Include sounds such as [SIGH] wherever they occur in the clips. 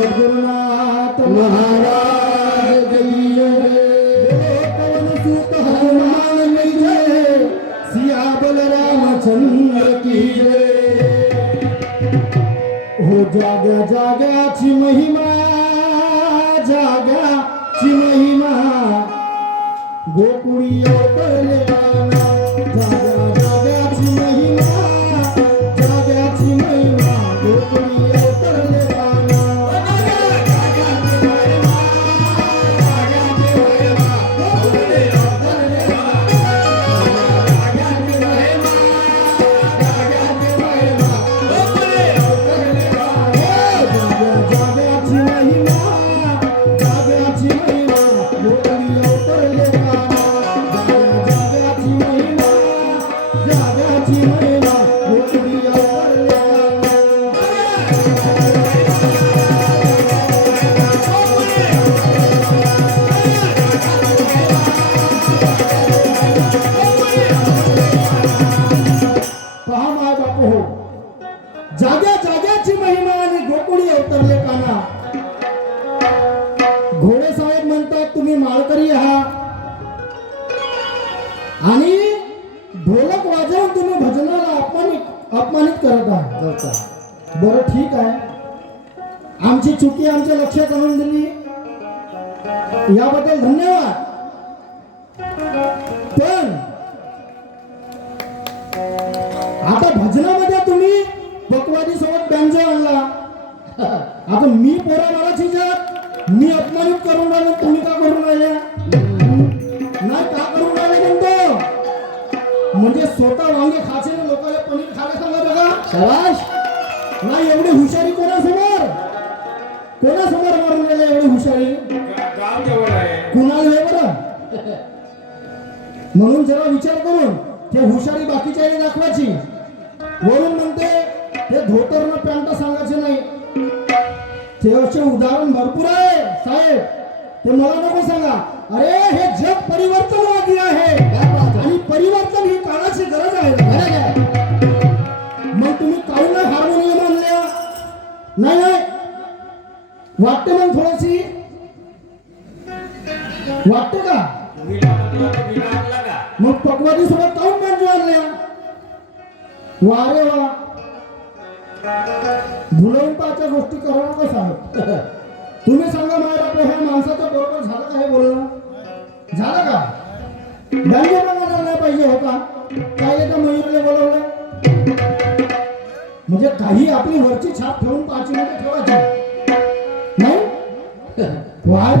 सद्गुरुनाथ महा बापू हो. जाग्या जाग्याची महिमा आणि गोकुळी अवतरले काना घोडे साहेब म्हणतात तुम्ही माळकरी आहात. आणि ढोलक वाजवून तुम्ही भजनाला अपमानित अपमानित करत आहात. बरं ठीक आहे. आमची चुकी आमच्या लक्षात आणून दिली. याबद्दल धन्यवाद. आता मी पोरा माराची जात मी अपमानित करून राहिलो तुम्ही का करून राहिले? नाही का करून राहिले म्हणतो? म्हणजे स्वतः वांगे खाचे ना लोकांना पनीर खायला सांगा बघा नाही एवढी हुशारी कोणासमोर? कोणासमोर मारून गेले एवढी हुशारी? कुणाला हे बरं? म्हणून जरा विचार करून ते हुशारी बाकीच्या दाखवायची. वरून म्हणते ते धोतर न पॅन्ट सांगायचे तेव्हाचे उदाहरण भरपूर आहे. साहेब ते मला नको सांगा. अरे हे जग परिवर्तनवादी आहे. आणि परिवर्तन ही काळाची गरज आहे. मग तुम्ही काढून हार्मोनियम आणल्या नाही नाही. वाटते मग थोडीशी? वाटते का? मग पकवादी सोबत काऊन बांधू आणल्या वारे वा. भुलवून गोष्टी करा नका साहेब. [LAUGHS] तुम्ही सांगा माझ्या ह्या माणसाचं बरोबर झालं का हे बोलणं? झालं का? बँजो पण नाही पाहिजे होता. काय एका मयूरला बोलवलं. म्हणजे काही आपली वरची छाप ठेवून पाच मध्ये ठेवायची. नाही? [LAUGHS] वा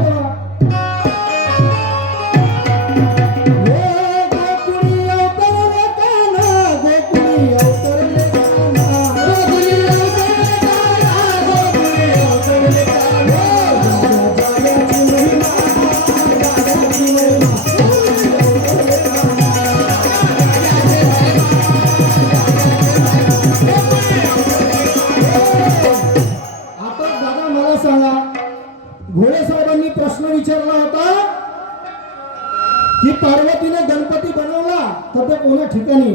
की पार्वतीने गणपती बनवला तर ते कोण्या ठिकाणी?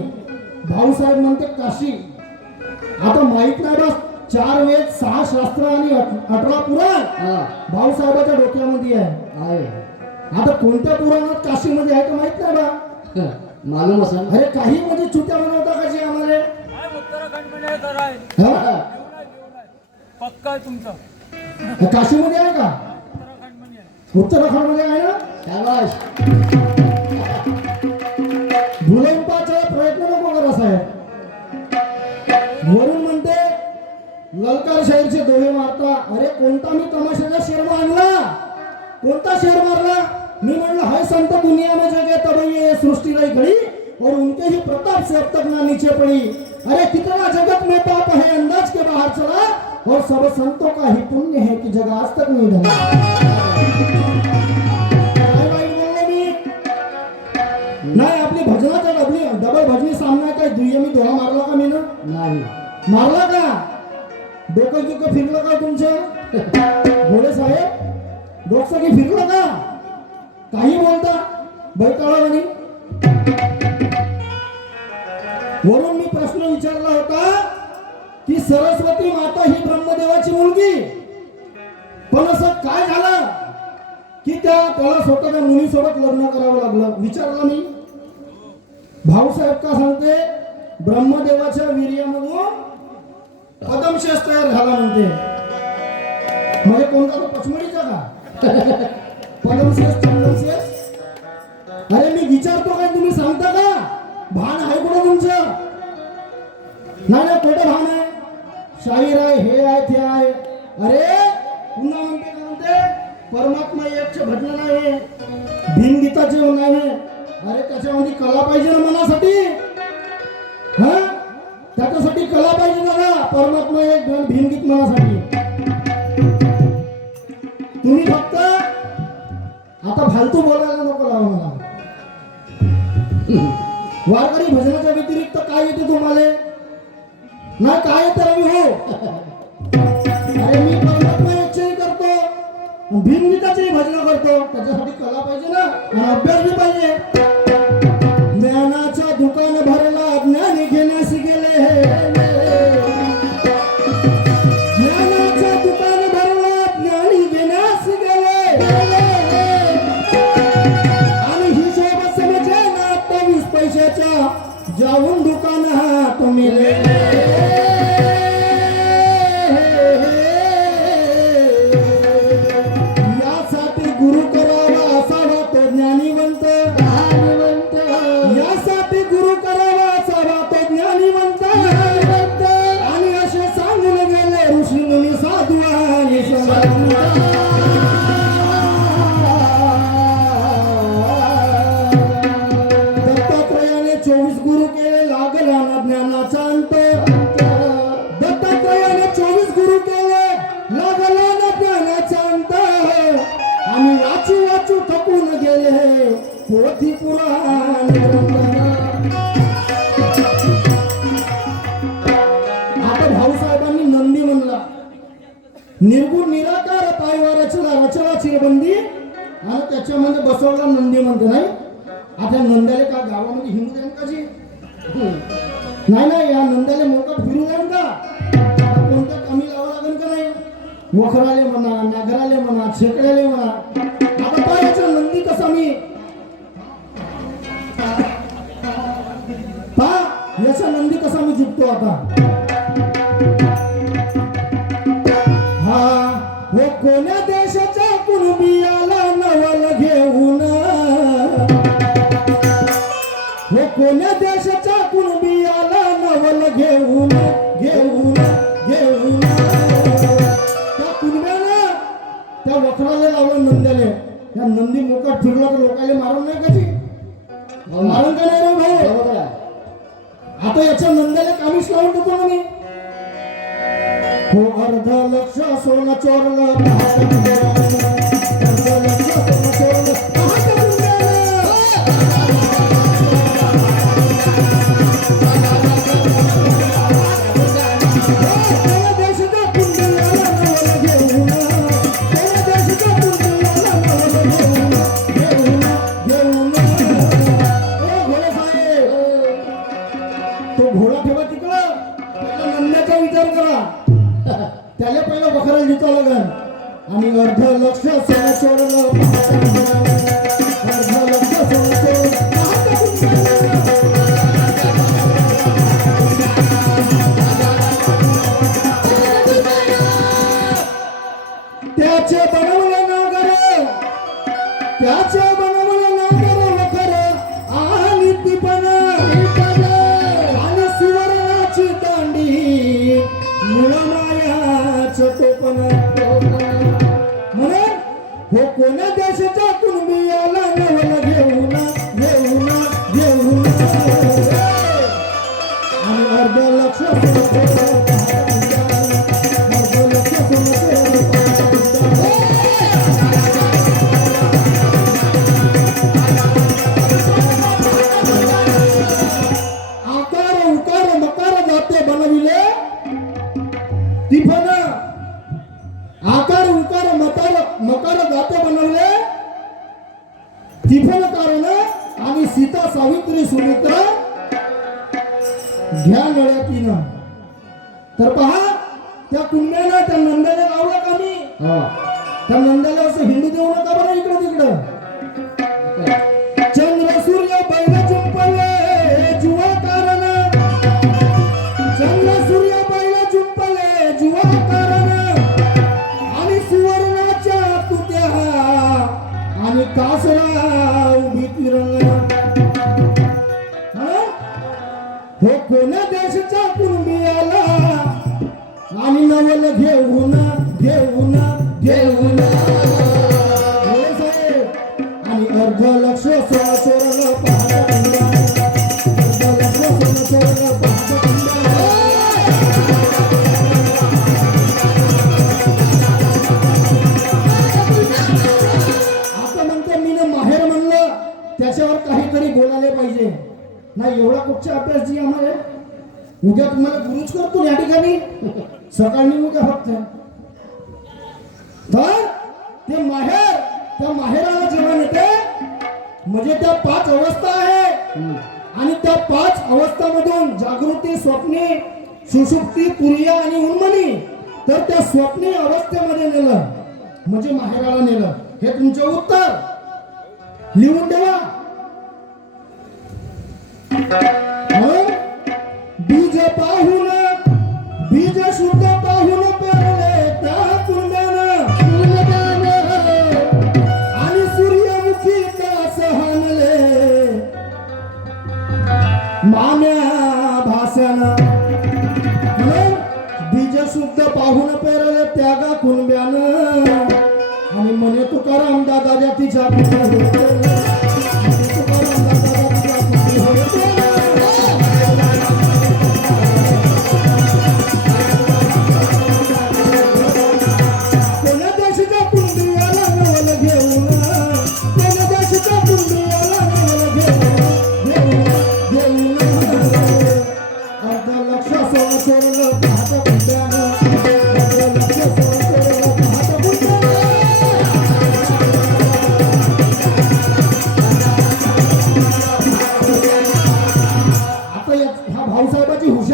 भाऊसाहेब म्हणते काशी. आता माहीत नाही बस चार वेद सहा शास्त्र आणि अठ- अठरा पुराण हा. भाऊसाहेबाच्या डोक्यामध्ये आहे. आहे. आता कोणत्या पुराणात काशीमध्ये आहे का माहीत नाही बा. मालूम असन अरे काही म्हणजे चुत्या बनवता का जे आम्हाला? हा? पक्का आहे तुमचं. काशीमध्ये आहे का? उत्तराखंडमध्ये आहे. उत्तराखंडमध्ये आहे ना? शाबाश आहे. वरून म्हणते ललकार शाहीरचे दोहे मारता. अरे कोणता मी तमाशाचा शेर आणला कोणता शेर मारला? मी म्हणलं हाय संत दुनिया में जगे तब ये सृष्टि रही घड़ी. और उनके ही प्रताप से अब तक ना नीचे पड़ी अरे कितना जगत में पाप है अंदाज के बाहर चला. और सब संतों का ही पुण्य है कि जगह आज तक नहीं ढला। काय दुय्यमी दोहा मारला का मी ना नाही. मारला का? डोकं दुखं फिरलं का तुमचं? घोडे साहेब डोकं की फिरलं का? काही बोलता. बैताळा म्हणे वरून मी प्रश्न विचारला होता की सरस्वती माता ही ब्रह्मदेवाची मुलगी? पण असं काय झालं की त्या त्याला स्वतःच्या मुलीसोबत लग्न करावं लागलं? विचारलं मी. भाऊसाहेब का सांगते? ब्रह्मदेवाच्या वीर्यामधून पदमशेष तयार झाला म्हणते. म्हणजे कोणता तो पचमडीचा का? पदमशेष चंदनशेष अरे मी विचारतो काय तुम्ही सांगता का? भान आहे कुठं तुमचं? नाही ना कुठं भान आहे. शाहीर आहे हे आहे ते आहे. अरे पुन्हा म्हणते का म्हणते? परमात्मा एकचे भटलं नाही भीमगीताचे नाही अरे त्याच्यामध्ये कला पाहिजे ना मनासाठी. तुमची कला पाहिजे ना परमात्मा एक दोन भीमगीत मनासाठी तुम्ही फक्त आता फालतू बोलायला नको लावा मला. वारकरी भजनाच्या व्यतिरिक्त काय येते तुम्हाला? ना काय येते रवी हो अरे मी परमात्मा एकचंही करतो. भीमगीताचे भजन करतो. त्याच्या दुकान हात मिले निर्गुण निराकार पायवा रचना रचना चिरबंदी. आणि त्याच्यामध्ये बसवला नंदी म्हणतो नाही? आता नंद्याला का गावामध्ये हिंदू द्यान का जी? नाही नाही या नंद्याला मोठं फिरू द्यान का? कोणत्या कमी लावा लागेल का नाही? वखराले म्हणा नागराले म्हणा छेकड्याले म्हणा. आता पाहायचं नंदी कसा मी? पहा याचा नंदी कसा मी जुटतो आता? त्या वखराला लावलं नंद्याले त्या नंदी मोकाट फिरला तर लोकांना मारून नाही कशी मारून. का नाही रे भाऊ? आता याच्या नंद्याला कामीच लावून देतो ना मी. हो अर्ध लक्ष सोनं चोरलं मुळमायाचं टोपण म्हणून हे कोण्या देशाच्या त्या नंद्याला असं हिंदू देऊ नका बरं इकडं तिकडं. चंद्र सूर्य बैल चुंपले जुवा कारण चंद्र सूर्य बैल चुंपले जुवा कारण आणि सुवर्णाच्या तुत्या आणि कासरा उभी तिरंग हो? कोण्या देशाच्या नवल घेऊन त्याच्यावर काहीतरी बोलायला पाहिजे. नाही एवढा कुठचा अभ्यास जी आम्हाला? उद्या तुम्हाला गुरुच करतो या ठिकाणी. सकाळी उद्या फक्त? तर ते माहेर त्या माहेराला जेवण येते म्हणजे त्या पाच अवस्था आहे. आणि त्या पाच अवस्था मधून जागृती स्वप्ने सुषुप्ती तुर्य आणि उन्मनी तर त्या स्वप्नी अवस्थेमध्ये नेलं. म्हणजे माहेराला नेलं. हे तुमचं उत्तर. लिहून ठेवा. बीज पाहून बीज शुद्ध पाहून पेरले त्या कुंडानं आणि सूर्यमुखी का हाणले. माम्या भाषण. बीज शुद्ध पाहून पेरले त्यागा कुंब्यानं आणि म्हणे तुकाराम दादा जातीच्या